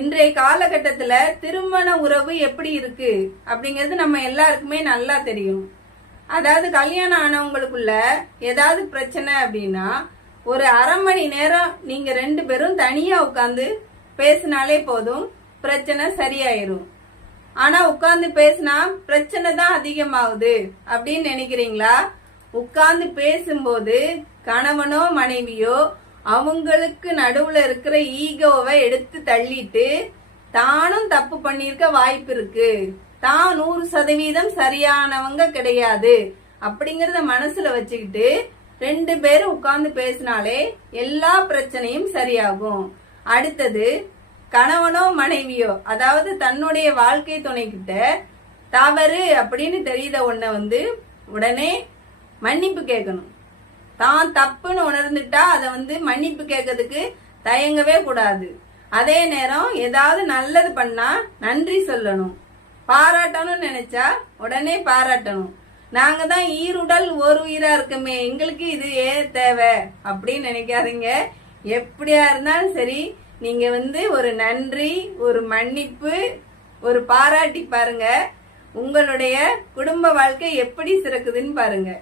இன்றைய காலகட்டத்துல திருமண உறவு எப்படி இருக்கு அப்படிங்கிறது நம்ம எல்லாருக்குமே நல்லா தெரியும். அதாவது கல்யாணம் ஆனவங்களுக்குள்ள ஏதாவது பிரச்சனை அப்படின்னா ஒரு அரை மணி நேரம் நீங்க 2 பேரும் தனியா உட்கார்ந்து பேசினாலே போதும், பிரச்சனை சரியாயிரும். ஆனா உட்கார்ந்து பேசினா பிரச்சனை தான் அதிகமாகுது அப்படின்னு நினைக்கிறீங்களா? உட்கார்ந்து பேசும்போது கணவனோ மனைவியோ அவங்களுக்கு நடுவுல இருக்கிற ஈகோவை எடுத்து தள்ளிட்டு தானும் தப்பு பண்ணிருக்க வாய்ப்பு இருக்கு, தான் 100% சரியானவங்க கிடையாது அப்படிங்கறத மனசுல வச்சுக்கிட்டு 2 பேரும் உட்கார்ந்து பேசினாலே எல்லா பிரச்சனையும் சரியாகும். அடுத்தது, கணவனோ மனைவியோ அதாவது தன்னுடைய வாழ்க்கை துணை கிட்ட தவறு அப்படின்னு தெரியுத ஒன்ன உடனே மன்னிப்பு கேட்கணும். தான் தப்புன்னு உணர்ந்துட்டா அதை மன்னிப்பு கேட்கறதுக்கு தயங்கவே கூடாது. அதே நேரம் ஏதாவது நல்லது பண்ணா நன்றி சொல்லணும். பாராட்டணும்னு நினைச்சா உடனே பாராட்டணும். நாங்க தான் ஈருடல் ஒரு உயிரா இருக்குமே, எங்களுக்கு இது ஏன் தேவை அப்படின்னு நினைக்காதீங்க. எப்படியா இருந்தாலும் சரி, நீங்க ஒரு நன்றி, ஒரு மன்னிப்பு, ஒரு பாராட்டி பாருங்க. உங்களுடைய குடும்ப வாழ்க்கை எப்படி சிறக்குதுன்னு பாருங்க.